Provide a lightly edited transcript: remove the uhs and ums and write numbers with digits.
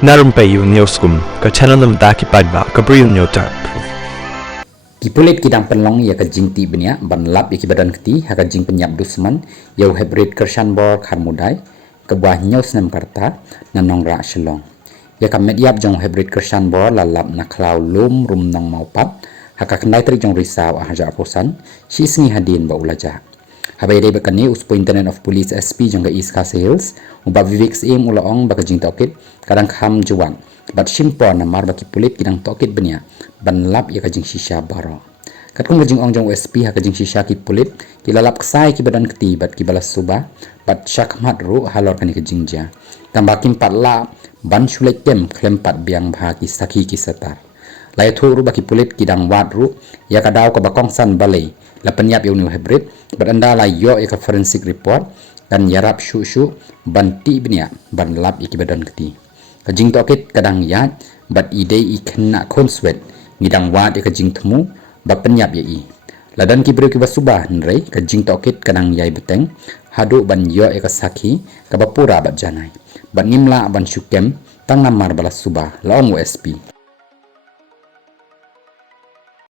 Na Rympei U ke channel nabynta paidbah Bri U Hynñiewtrep. Pulit kidang penlong ya ka jing ti benia ban lap iki badan kti ha ka jing pyniap dusman yau heprit Kyrshan bor khar mudai ke buah nyau Snem karta na nongra shelong ya ka mediap jong heprit Kyrshan bor la lap na klau lum rum nong maupat ha ka knai tri jong risau a haja aposan si singi hadin ba ulaja habai dei bakani superintendent of police SP jong ka East Khasi Hills uba Vivek im ulaong ba ka jing tokit kadang kham juang bat shimpon na mar baki pulit kidang tokit benia ban lap ya ka jing shisha baroh kat kung jing ong jong SP ha ka jing shisha ki pulit ki lalap ksai ki badan kti bat ki balas suba bat khmat ru halor kani ka jing ja tambakin patla ban shulek kem klem pat biang bha ki sakhi ki satar lai thu ru baki pulit kidang wat ru ya ka daw ka bakong san balai la pyniap yu heprit bat anda la yo ya ka forensic report dan yarap shu ban ti benia ban lap iki badan kti kajing tokit kadang yat bat idei ikna konswet ngidang wat ya kajing temu ba pyniap ya i ladan ki beri ki basubah nrei kajing tokit kadang yai beteng hadu ban yo ya kasaki ka bapura bat janai ban nimla ban syukem tang namar balas subah laong USP